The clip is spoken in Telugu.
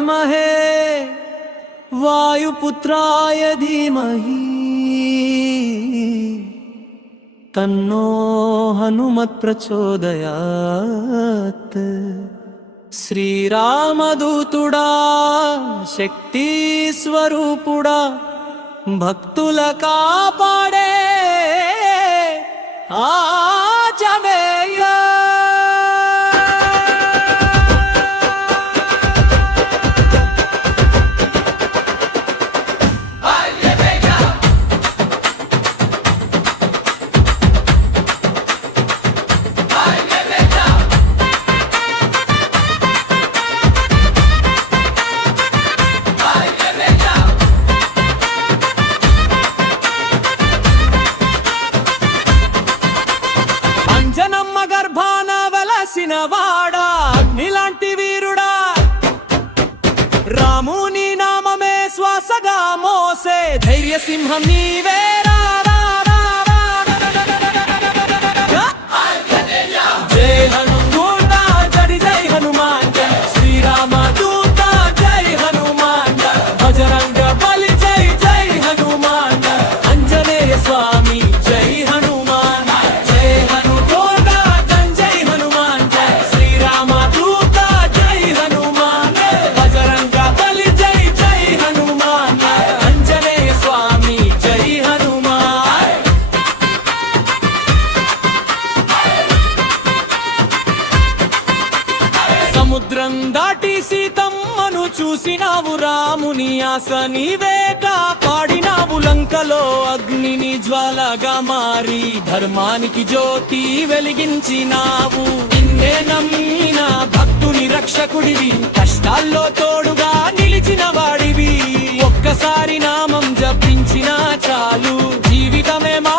विद्महे वायुपुत्राय धीमहि तन्नो हनुमत् प्रचोदयात्। శ్రీరామదూతుడా శక్తి స్వరూపుడా భక్తుల కాపాడే ఆంజనేయ గర్భాన వెలసిన వాడా అగ్నిలాంటి వీరుడా రాముని నామమే శ్వాసగా మోసే ధైర్య సింహం నీవేరా జై హనుమాన్ జై జై హనుమాన్ శ్రీరామ దూత జై హనుమాన్ బజరంగ బలి జై జై హనుమాన్ ఆంజనేయ స్వామి జై హనుమాన్ జై సముద్రం దాటి సీతమ్మను చూసినావు రాముని ఆశ నీవే కాపాడినావు లంకలో అగ్నిని జ్వాలగా మారి ధర్మానికి జ్యోతి వెలిగించినావు నిన్నే నమ్మిన భక్తుని రక్షకుడివి కష్టాల్లో తోడుగా నిలిచిన వాడివి ఒక్కసారి నామం జపించినా చాలు జీవితమే మా